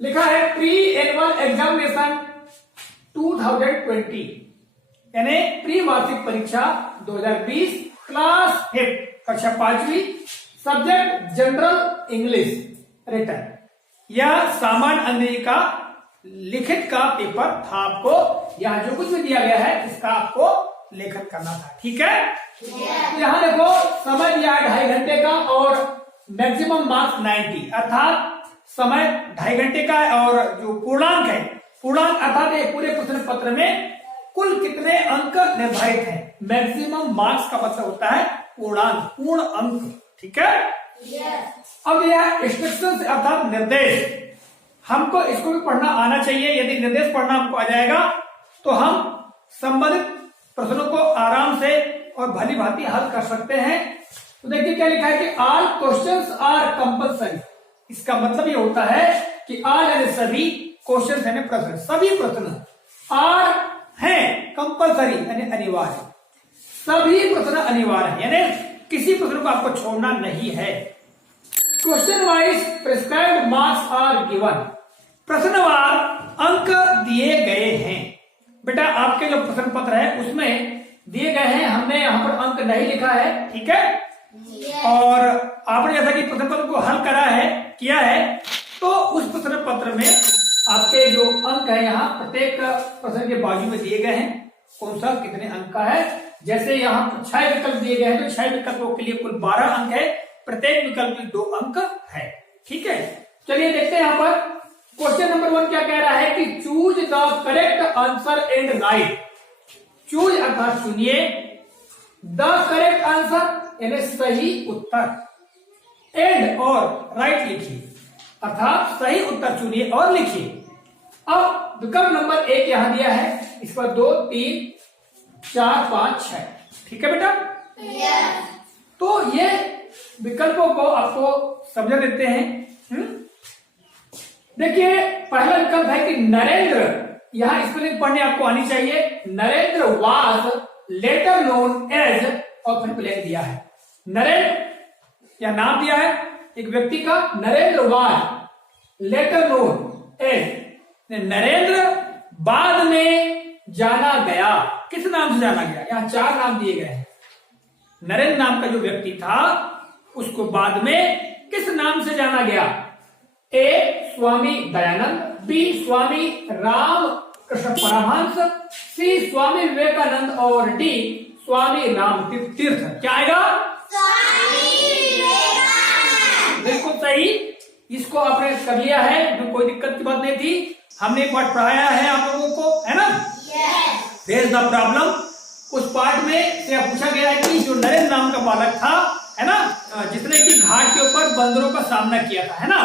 लिखा है pre annual examination 2020 यानी प्री वार्षिक परीक्षा 2020 क्लास 5 कक्षा 5वीं सब्जेक्ट जनरल इंग्लिश रिटर्न यह सामान्य अंग्रेजी का लिखित का पेपर था। आपको यहाँ जो कुछ भी दिया गया है इसका आपको लेखन करना था, ठीक है। यहाँ देखो समय दिया है 2.5 घंटे का और मैक्सिमम मार्क्स 90 अर्थात समय 2.5 घंटे का है और जो पूर्णांक है पूर्णांक अर्थात एक पूरे प्रश्न पत्र में कुल कितने अंक निर्धारित हैं। मैक्सिमम मार्क्स का मतलब होता है पूर्णांक पूर्ण अंक, ठीक है। अब यह इंस्ट्रक्शंस अर्थात निर्देश हमको इसको भी पढ़ना आना चाहिए। यदि निर्देश पढ़ना हमको आ जाएगा तो हम संबंधित प्रश्नों को आराम से और भली भांति हल कर सकते हैं। तो देखिए क्या लिखा है कि ऑल क्वेश्चंस आर कंपल्सरी। इसका मतलब ये होता है कि ऑल यानी सभी, क्वेश्चन यानी प्रश्न, सभी प्रश्न आर हैं कंपल्सरी यानी अनिवार्य, सभी प्रश्न अनिवार्य है यानी किसी प्रश्न को आपको छोड़ना नहीं है। Question wise prescribed marks are given. प्रश्नवार अंक दिए गए हैं। बेटा आपके जो प्रश्न पत्र है उसमें दिए गए हैं, हमने यहाँ पर अंक नहीं लिखा है, ठीक है। और आपने जैसा कि प्रश्न पत्र को हल करा है किया है तो उस प्रश्न पत्र में आपके जो अंक है यहाँ प्रत्येक प्रश्न के बाजू में दिए गए हैं कौन सा कितने अंक का है। जैसे यहाँ 6 विकल्प दिए गए हैं तो 6 विकल्पों के लिए कुल 12 अंक है, प्रत्येक विकल्प में 2 अंक है, ठीक है। चलिए देखते हैं यहाँ पर क्वेश्चन नंबर 1 क्या कह रहा है कि choose the correct answer and right. Choose अर्थात चुनिए, द करेक्ट आंसर यानी सही उत्तर, एंड और राइट लिखिए अर्थात सही उत्तर चुनिए और लिखिए। अब विकल्प नंबर 1 यहां दिया है, इस पर 2 3 4 5 6, ठीक है बेटा। तो ये विकल्पों को आपको समझ लेते हैं। देखिए पहला विकल्प है कि नरेंद्र, यहां स्पेलिंग पढ़ने आपको आनी चाहिए। Narendra was later known as और फिर ब्लैंक दिया है। नरेंद्र या नाम दिया है एक व्यक्ति का, Narendra was later known as, Narendra बाद में जाना गया। किस नाम से जाना गया? यहां 4 नाम दिए गए हैं। नरेंद्र नाम का जो व्यक्ति था उसको बाद में किस नाम से जाना गया? ए स्वामी दयानंद, बी स्वामी राम कृष्ण परमहंस, सी स्वामी विवेकानंद और डी स्वामी राम तीर्थ। क्या आएगा? बिल्कुल सही, इसको आपने कर लिया है, जो कोई दिक्कत की बात नहीं थी। हमने एक पार्ट पढ़ाया है आप लोगों को, है ना। There is the problem. उस पार्ट में से पूछा गया है कि जो नरेंद्र नाम का बालक था, है ना, जिसने कि घाट के ऊपर बंदरों का सामना किया था, है ना,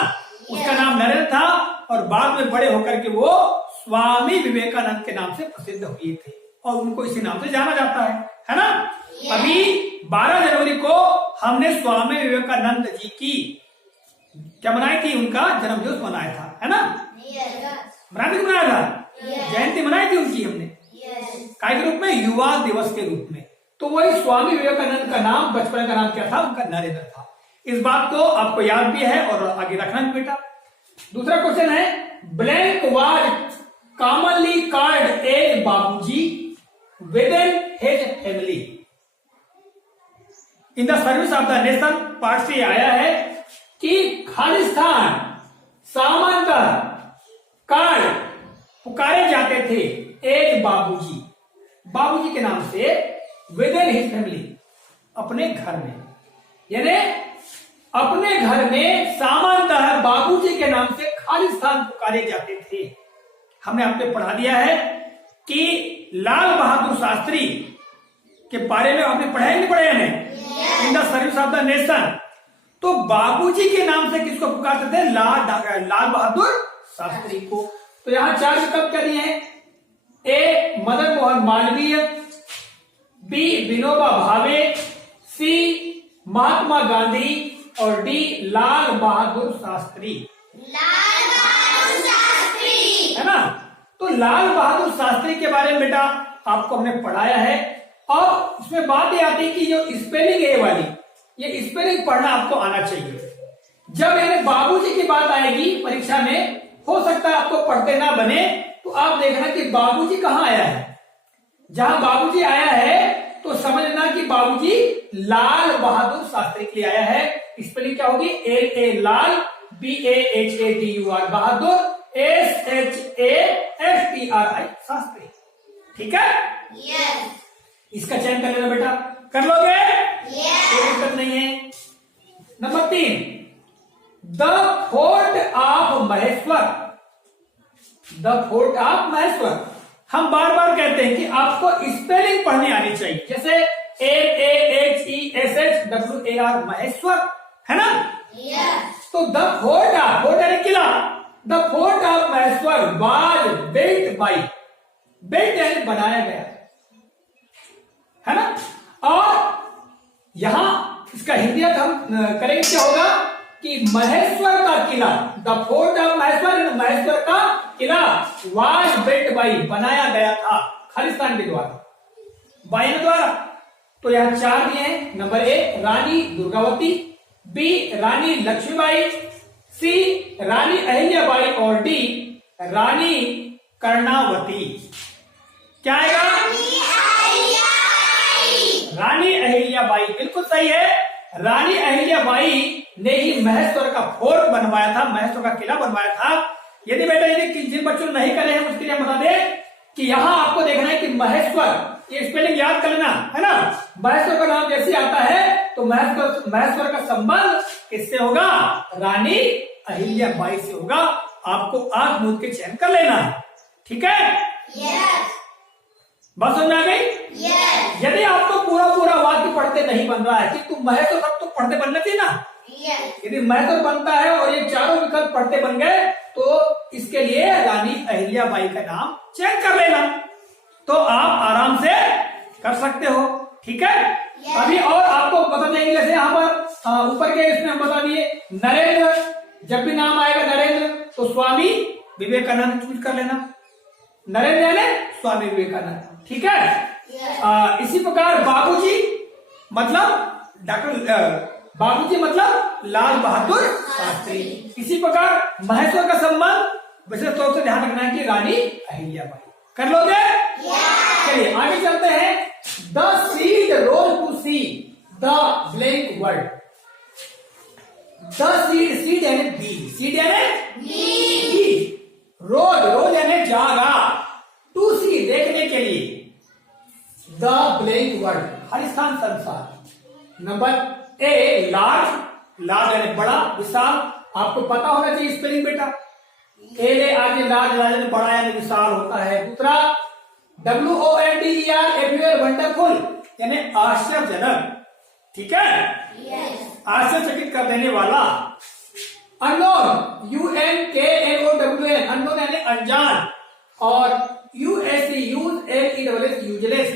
उसका नाम नरेंद्र था और बाद में बड़े होकर के वो स्वामी विवेकानंद के नाम से प्रसिद्ध हुए थे और उनको इसी नाम से जाना जाता है ना। अभी 12 जनवरी को हमने स्वामी विवेकानंद जी की क्या मनाई थी? उनका जन्म दिवस मनाया था, है ना। मनाया था, जयंती मनाई थी उनकी हमने, काय के रूप में? युवा दिवस के रूप में। तो वही स्वामी विवेकानंद का नाम, बचपन का नाम क्या था? उनका नरेंद्र था। इस बात को आपको याद भी है और आगे रखना भी बेटा। दूसरा क्वेश्चन है blank was commonly called as Babuji within his family in the service of the nation. Part से आया है कि खालिस्तान सामान्यतः कॉल्ड पुकारे जाते थे एज बाबूजी, बाबूजी के नाम से, विद इन हिज फैमिली अपने घर में, यानी अपने घर में सामान्यतः बाबूजी के नाम से खालिस्तान पुकारे जाते थे। हमने आपको पढ़ा दिया है कि लाल बहादुर शास्त्री के बारे में आपने पढ़ा नहीं पढ़ा हमें इन the service of the nation. तो बाबूजी के नाम से किसको पुकारते थे? लाल बहादुर शास्त्री को। तो यहां 4 विकल्प क्या दिए हैं? ए मदन मोहन मालवीय, बी विनोबा भावे, सी महात्मा गांधी और डी लाल बहादुर शास्त्री। है ना। तो लाल बहादुर शास्त्री के बारे में बेटा आपको हमने पढ़ाया है और उसमें बात ये आती है कि जो स्पेलिंग है वाली, ये स्पेलिंग पढ़ना आपको आना चाहिए। जब यानी बाबूजी की बात आएगी परीक्षा में हो सकता है आपको पढ़ते ना बने, तो आप देखना कि बाबूजी कहां आया है। जहां बाबूजी आया है तो समझना कि बाबूजी लाल बहादुर शास्त्री के लिए आया है। स्पेलिंग क्या होगी? LA लाल, BAHADUR बहादुर, SHASTRI शास्त्री। ठीक है? Yes. इसका चयन कर लेना बेटा, कर लोगे? कोई दिक्कत नहीं है। Number 3, the fort of Maheshwar. The fort of Maheshwar, हम बार बार कहते हैं कि आपको स्पेलिंग पढ़नी आनी चाहिए, जैसे MAHESSWAR महेश्वर, है ना? Yes. तो द फोर्ट ऑफ, फोर्ट यानी किला, the fort of Maheshwar was built by, built यानी बनाया गया, है ना? और यहां इसका हिंदी हम करेंगे क्या होगा कि महेश्वर का किला, the fort of Maheshwar, Maheshwar का किला वाज बिल्ट बाई, बनाया गया था खालिस्तान के द्वारा, बाई द्वारा। तो यहां 4 दिए हैं। नंबर 1 रानी दुर्गावती, B रानी लक्ष्मीबाई, C रानी अहिल्याबाई और D रानी कर्णावती। क्या आएगा? रानी अहिल्याबाई, बिल्कुल सही है। रानी अहिल्याबाई ने ही महेश्वर का फोर्ट बनवाया था, महेश्वर का किला बनवाया था। यदि बेटा यदि जिन बच्चों ने नहीं करे हैं उसके लिए बता दें कि यहां आपको देखना है कि महेश्वर, ये स्पेलिंग याद कर लेना, है ना? महेश्वर का नाम जैसे आता है तो महेश्वर का संबंध किससे होगा? रानी अहिल्याबाई से होगा। आपको आंख मूंद के चयन कर लेना है, ठीक है? Yes. बात समझ में आ गई? Yes. यदि आपको पूरा पूरा वाक्य पढ़ते नहीं बन रहा है कि तुम महेश्वर तक तो पढ़ते बनना चाहिए ना। Yes. यदि महेश्वर बनता है और ये चारों विकल्प पढ़ते बन गए तो इसके लिए रानी अहिल्याबाई का नाम चयन कर लेना, तो आप आराम से कर सकते हो, ठीक है? Yes. अभी और आपको बता देंगे, जैसे यहाँ पर ऊपर के इसमें हम बता दिए नरेंद्र, जब भी नाम आएगा नरेंद्र तो स्वामी विवेकानंद चूज कर लेना, नरेंद्र यानी स्वामी विवेकानंद, ठीक है? Yes. इसी प्रकार बाबूजी मतलब बाबूजी मतलब लाल बहादुर शास्त्री। इसी प्रकार महेश्वर का संबंध विशेष तौर से ध्यान रखना है कि रानी अहिल्याबाई। कर लोगे? Yes. चलिए आगे चलते हैं। The seed roll to see the blank word. The seed, seed यानी बीज, सीड यानी बीज, रोज, रोज यानी जागा, टू सी देखने के लिए, द ब्लैंक वर्ड खालिस्तान संसार। नंबर ए लार्ज, लार्ज यानी बड़ा विशाल, आपको पता होना चाहिए स्पेलिंग बेटा। LARJ लार्ज, लार्ज यानी बड़ा यानी विशाल होता है। दूसरा WONDER एवरीवेयर वंडरफुल यानी आश्चर्यजनक, ठीक है? Yes. आश्चर्यचकित कर देने वाला। अननोन UNKNOWN अननोन यानी अनजान, और USE यूजलेस,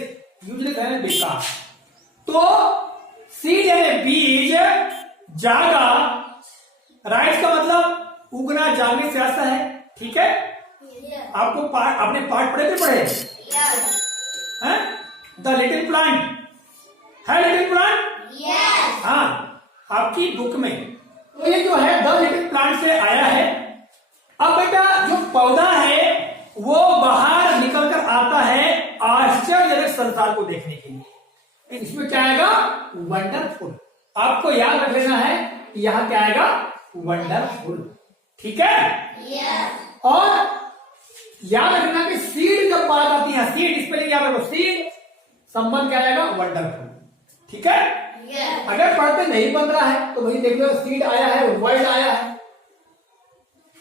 यूजलेस यानी बेकार। तो सीड यानी बीज, जागा, राइट का मतलब उगना जागने से आता है, ठीक है? Yes. आपको अपने पाठ पढ़े थे पढ़े Yes. हैं? द लिटिल प्लांट है, लिटिल प्लांट, Yes. हाँ आपकी बुक में। तो ये जो है द लिटिल प्लांट से आया है। अब बेटा जो पौधा है वो बाहर निकलकर आता है आश्चर्यजनक संसार को देखने के लिए। इसमें क्या आएगा? वंडरफुल। आपको याद रख लेना है यहां क्या आएगा? वंडरफुल, ठीक है? Yes. और याद रखना कि सीड जब बात आती है, सीड स्पेलिंग याद रखो, सीड संबंध क्या आएगा? वंडरफुल, ठीक है? Yes. अगर पढ़ते नहीं बन रहा है तो वही देख लो, सीड आया है, वर्ड आया है,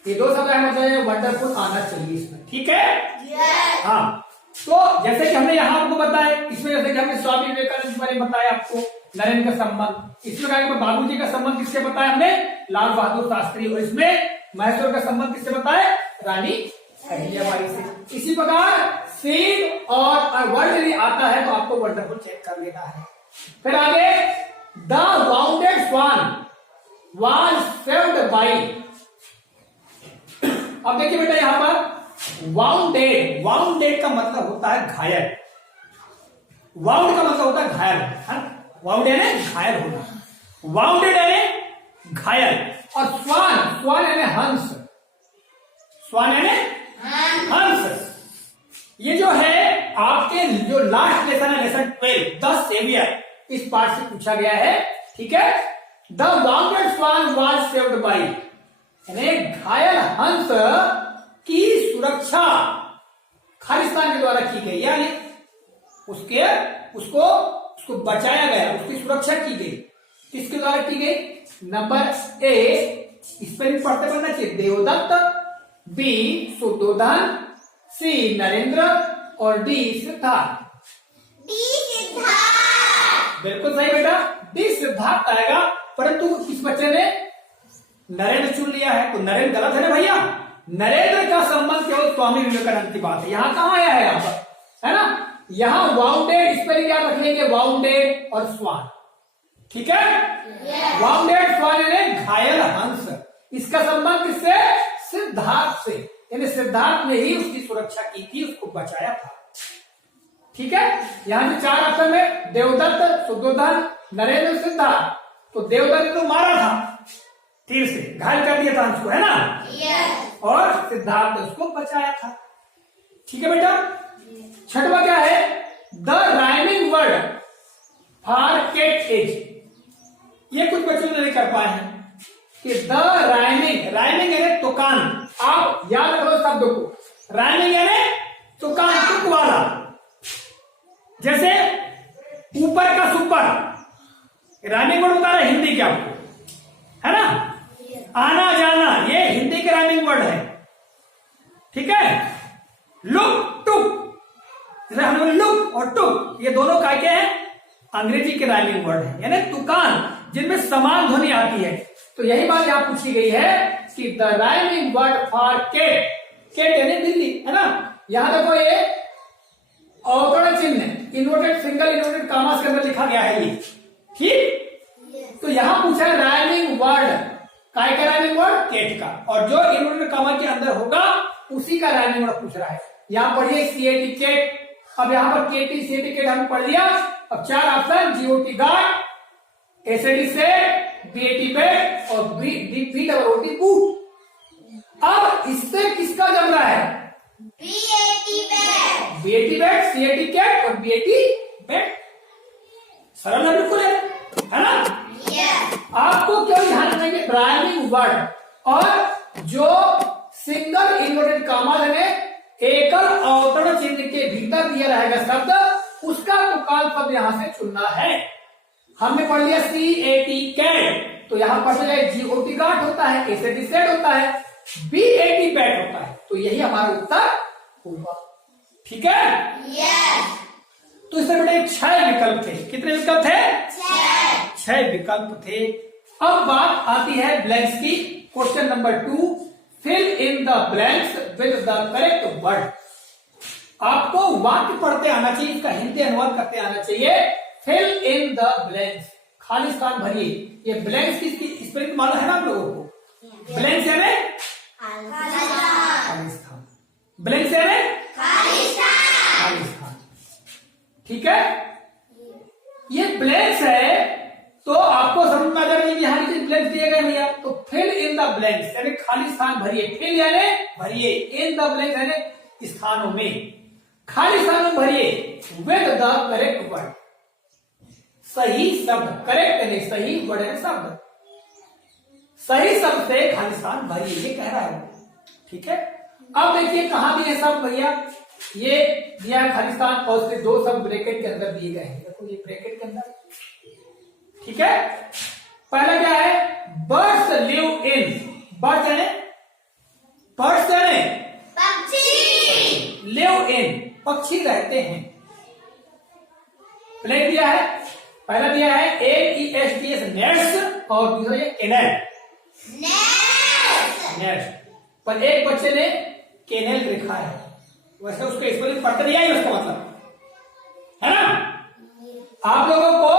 ये दो शब्द आना चाहिए, वंडरफुल आना चाहिए इसमें, ठीक है? Yes. हाँ, तो जैसे कि हमने यहां आपको बताया, इसमें जैसे कि हमने स्वामी विवेकानंद के बारे में बताया आपको, नरेंद्र का संबंध, इसमें कहा बाबूजी का संबंध किससे बताया हमने? लाल बहादुर शास्त्री। और इसमें महेश्वर का संबंध किससे बताया? रानी अहिल्याबाई से। इसी प्रकार सीड और वर्ड यदि आता है तो आपको वंडरफुल चेक कर लेना है। फिर आगे the wounded swan was saved by. अब देखिए बेटा यहां पर वाउंडेड, वाउंडेड का मतलब होता है घायल, वाउंड का मतलब होता है घायल, है ना? वाउंड यानी घायल होना, वाउंडेड यानी घायल। और स्वान, स्वान यानी हंस, स्वान यानी हंस। ये जो है आपके जो लास्ट लेसन है, लेसन 12 द सेवियर, इस पार्ट से पूछा गया है। ठीक है, the wounded swan was saved by, यानी घायल हंस की सुरक्षा खालिस्तान के द्वारा की गई, यानी उसको बचाया गया, उसकी सुरक्षा की गई। किसके द्वारा की गई? नंबर ए, इस पर पढ़ते बनना चाहिए, देवदत्त, बी सुद्धोधन, सी नरेंद्र और डी सिद्धार्थ। बिल्कुल सही बेटा, डी सिद्धार्थ आएगा, परंतु इस बच्चे ने नरेंद्र चुन लिया है, तो नरेंद्र गलत है ना भैया। नरेंद्र का संबंध केवल स्वामी विवेकानंद की बात है। यहां कहां आया है? यहां पर है ना, यहां वाउंडेड, इस पर याद रख लेंगे, वाउंडेड और स्वान। ठीक है, वाउंडेड स्वान यानी घायल हंस, इसका संबंध किससे? सिद्धार्थ से, यानी सिद्धार्थ ने ही उसकी सुरक्षा की थी, उसको बचाया था। ठीक है, यहां जो 4 ऑप्शन है, देवदत्त, सुद्धोधन, नरेंद्र, सिद्धार्थ, तो देवदत्त ने तो मारा था तीर से, घायल कर दिया था हंस को, है ना, और सिद्धार्थ ने उसको बचाया था। ठीक है बेटा, छठवा क्या है? The rhyming word for cat is, ये कुछ बच्चों नहीं कर पाए हैं कि द राइमिंग, राइमिंग यानी तुकान, आप याद रखो शब्द को, राइमिंग यानी तुकान, तुक वाला, जैसे ऊपर का सुपर, राइमिंग वर्ड बता रहा है हिंदी के आपको, है ना, आना जाना, ये हिंदी के राइमिंग वर्ड है। ठीक है, लुक टुक, जैसे हम लोग लुक और टुक, ये दोनों क्या के हैं? अंग्रेजी के राइमिंग वर्ड है, यानी तुकान जिनमें समान ध्वनि आती है। तो यही बात यहां पूछी गई है कि the rhyming word for cat, cat यानी बिल्ली, है ना। यहां देखो ये अवतरण चिन्ह इन्वर्टेड सिंगल इन्वर्टेड कामास के अंदर लिखा गया है ये। ठीक, तो यहां पूछा है राइमिंग वर्ड, काय का राइमिंग वर्ड? केट का, और जो इन्वर्टेड कामा के अंदर होगा उसी का राइमिंग वर्ड पूछ रहा है। यहां पढ़िए सीएटी केट, अब यहां पर केटी सीएटी केट हम पढ़ लिया। अब 4 ऑप्शन, जीओटी गार्ड, एसएडी से, बीएटी बेट और बी डबल ओटी बूट। अब इससे किसका जम रहा है? बीएटी बेट, सीएटी केट और बीएटी बेट। सरल है, बिल्कुल है ना। आपको क्यों ध्यान रखना है? राइमिंग वर्ड और जो सिंगल इन्वर्टेड कामा यानी एकल अवतरण चिन्ह के भीतर दिया रहेगा शब्द, उसका तुकाल शब्द यहां से चुनना है। हमने पढ़ लिया सीएटी कैट, तो यहां पर जीओटी गार्ड होता है, एसएटी सेट होता है, बीएटी बैट होता है, तो यही हमारा उत्तर होगा। ठीक है, तो इसमें बेटे 6 विकल्प थे। कितने विकल्प थे? 6 विकल्प थे। अब बात आती है ब्लैंक्स की। Question number 2, fill in the blanks with the correct word. आपको वाक्य पढ़ते आना चाहिए, इसका हिंदी अनुवाद करते आना चाहिए। फिल इन द ब्लैंक्स, खाली स्थान भरिए। ये ब्लैंक्स की स्पेलिंग मालूम है ना आप लोगों को? ब्लैंक्स यानी खाली स्थान, ब्लैंक्स यानी खाली स्थान। ठीक है, ये ब्लैंक्स है, तो आपको समझ में आ जाएगा कि यहाँ ब्लैंक्स दिए गए भैया, तो फिल इन द ब्लैंक्स यानी खाली स्थान भरिए। फिल यानी भरिए, इन द ब्लैंक्स यानी स्थानों में, खाली स्थानों में भरिए विद द करेक्ट वर्ड, सही शब्द, करेक्ट यानी सही, वर्ड यानी शब्द, सही शब्द से खाली स्थान भरिए, ये कह रहा है। ठीक है, अब देखिए कहां दिए शब्द भैया, ये दिया है खाली स्थान और उसके 2 शब्द ब्रैकेट के अंदर दिए गए हैं। देखो ये ब्रैकेट के अंदर। ठीक है, पहला क्या है? बर्ड्स लिव इन, बर्ड्स यानी पक्षी, लिव इन पक्षी रहते हैं। प्लेन दिया है, पहला दिया है NESTS नेट्स और दूसरा ये एनेट नेट्स, पर एक बच्चे ने केनेल लिखा है, वैसे उसको स्पेलिंग पढ़ते नहीं आई, उसका मतलब है ना। आप लोगों को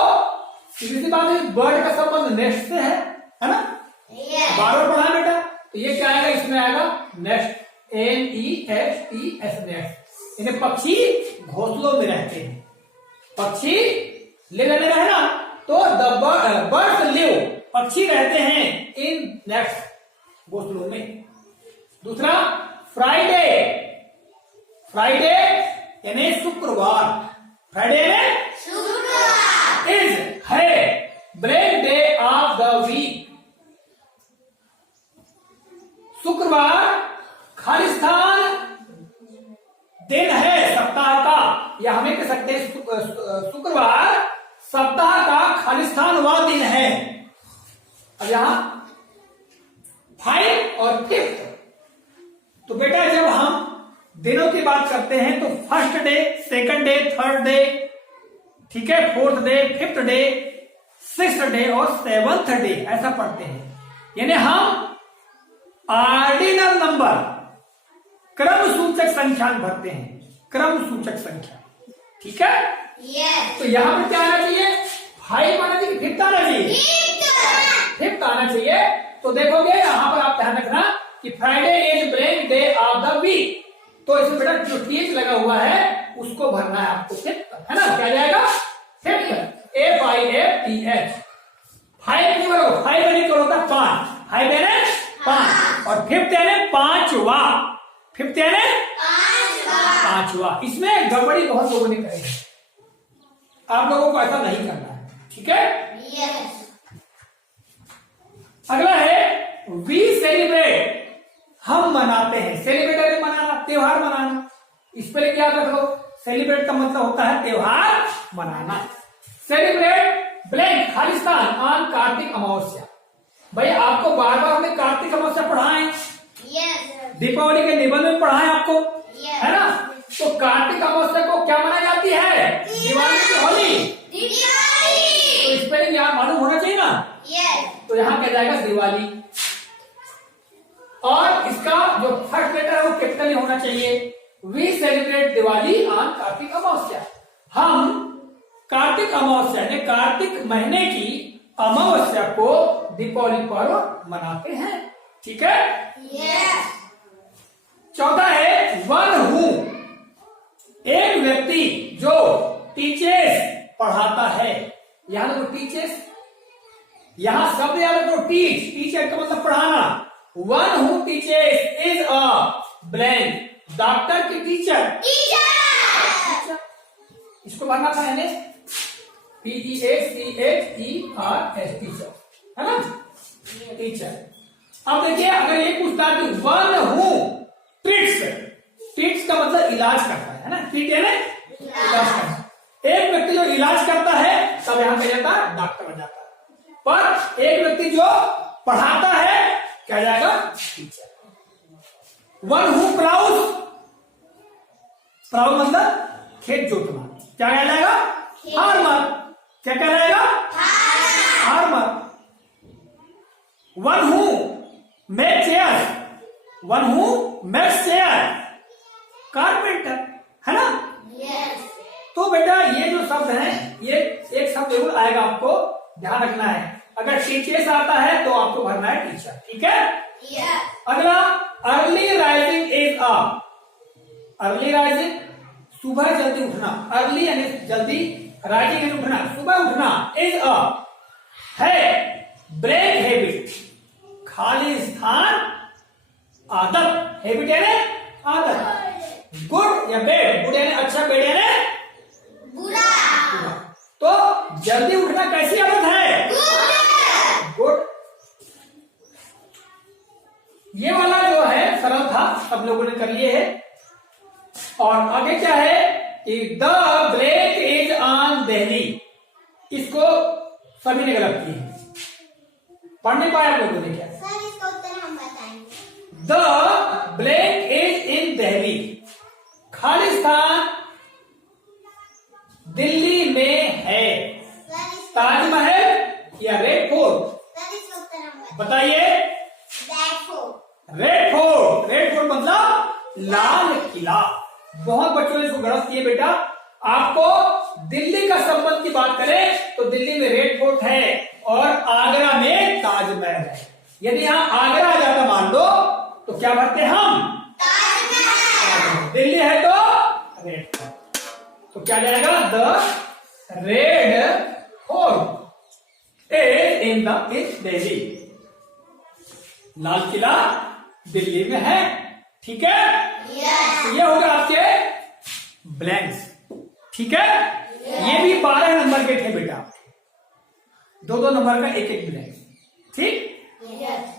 सीधी सी बात है, बर्ड का संबंध नेस्ट से है ना, बार बार पढ़ा बेटा। तो ये क्या आएगा? इसमें आएगा नेस्ट, NESTS नेस्ट, इन्हें पक्षी घोंसलों में रहते हैं, पक्षी ले लेने है ना, तो द बर्ड्स लिव, पक्षी रहते हैं इन नेस्ट, घोंसलों में। दूसरा फ्राइडे, फ्राइडे यानी शुक्रवार, फ्राइडे में शुक्रवार। इज है break day of the week. शुक्रवार खालिस्तान दिन है सप्ताह का, या हमें कह सकते हैं शुक्रवार सप्ताह का खालिस्तानवार दिन है। अब यहां 5 और 5th, तो बेटा जब हम दिनों की बात करते हैं तो first day, second day, third day, ठीक है, fourth day, fifth day, sixth day और सेवंथ डे ऐसा पढ़ते हैं। यानी हम ऑर्डिनल नंबर, क्रम सूचक संख्या भरते हैं, क्रम सूचक संख्या, ठीक है। यस। तो यहां पर क्या आना चाहिए? 5 आना चाहिए, 5th आना चाहिए, 5th आना चाहिए। तो देखोगे यहां पर आप ध्यान रखना कि Friday is break day of the week, तो इसमें बेटा जो टीच लगा हुआ है उसको भरना है आपको, 5th, है ना। क्या जाएगा? 5th, FIFTH। 5 नहीं बोलो, 5 यानी क्या होता है? 5, 5 यानी 5, और 5th यानी पांचवा, 5th यानी पांचवा। इसमें गड़बड़ी बहुत लोगों ने करी है, आप लोगों को ऐसा नहीं करना है, ठीक है। यस। अगला है वी सेलिब्रेट, हम मनाते हैं। सेलिब्रेट है मनाना, त्योहार मनाना। इस पर क्या याद रख लो, सेलिब्रेट का मतलब होता है त्योहार मनाना। Celebrate blank Khalistan on Kartik अमावस्या। भाई आपको बार बार हमने कार्तिक अमावस्या पढ़ाए, यस। दीपावली के निबंध में पढ़ाए आपको, यस। है ना। तो कार्तिक अमावस्या को क्या मनाई जाती है? दिवाली की होली। दिवाली। तो इस पर यहाँ मालूम होना चाहिए ना, यस। तो यहां क्या जाएगा? दिवाली। और इसका जो फर्स्ट लेटर है वो कैपिटल ही होना चाहिए। We celebrate Diwali on Kartik Amavasya. हम कार्तिक अमावस्या यानी कार्तिक महीने की अमावस्या को दीपावली पर्व मनाते हैं, ठीक है। यस। चौथा है वन हू, एक व्यक्ति जो टीचर्स पढ़ाता है। यहां देखो टीचर्स, यहां शब्द याद रखो टीच, टीचर का मतलब पढ़ाना। One who teachers is a blank, doctor की टीचर। टीचर। इसको भरना था यानी PEACHERS, टीचर, है ना, टीचर। अब देखिए अगर ये पूछता है कि वन हू ट्रीट्स, ट्रीट्स का मतलब इलाज करता है ना, ट्रीट यानी इलाज करता। एक व्यक्ति जो इलाज करता है तब यहां पे जाता है डॉक्टर बन जाता है, पर एक व्यक्ति जो पढ़ाता है क्या जाएगा? Teacher. One who ploughs, ploughs मतलब खेत जोतना, क्या कह जाएगा? फार्मर। क्या कह जाएगा? Farmer. One who make chair, one who makes chair, carpenter, है ना। यस। तो बेटा ये जो शब्द है, ये एक शब्द जरूर आएगा, आपको ध्यान रखना है। अगर टीचर्स आता है तो आपको भरना है टीचर, ठीक है। यस। अगला early rising is a, early rising सुबह जल्दी उठना, अर्ली यानी जल्दी, राइजिंग यानी उठना, सुबह उठना, इज अ है ब्रेक हैबिट, खाली स्थान आदत, हैबिट यानी आदत। गुड या बैड, गुड यानी अच्छा, बैड यानी बुरा। तो जल्दी उठना कैसी आदत है? गुड। ये वाला जो है सरल था, सब लोगों ने कर लिए है। और आगे क्या है कि the break is on Delhi, इसको सभी ने गलत किया, पढ़ नहीं पाया लोगों ने। क्या सर इसका उत्तर हम बताएंगे। The break is in Delhi, Khalistan Delhi में है। ताजमहल या रेड फोर्ट? सर इसका उत्तर हम बताइए। बताएंगे। रेड फोर्ट, रेड फोर्ट मतलब लाल किला। बहुत बच्चों ने इसको गलत किए बेटा। आपको दिल्ली का संबंध की बात करें तो दिल्ली में रेड फोर्ट है और आगरा में ताजमहल है। यदि यहां आगरा आ जाता मान लो तो क्या भरते हम? ताजमहल। दिल्ली है तो रेड फोर्ट, तो क्या जाएगा? The red fort is in Delhi, लाल किला दिल्ली में है। ठीक है, Yes. तो ये होगा आपके ब्लैंक्स। ठीक है, ये भी 12 नंबर के थे बेटा, 2-2 नंबर का एक एक ब्लैंक। ठीक। Yes.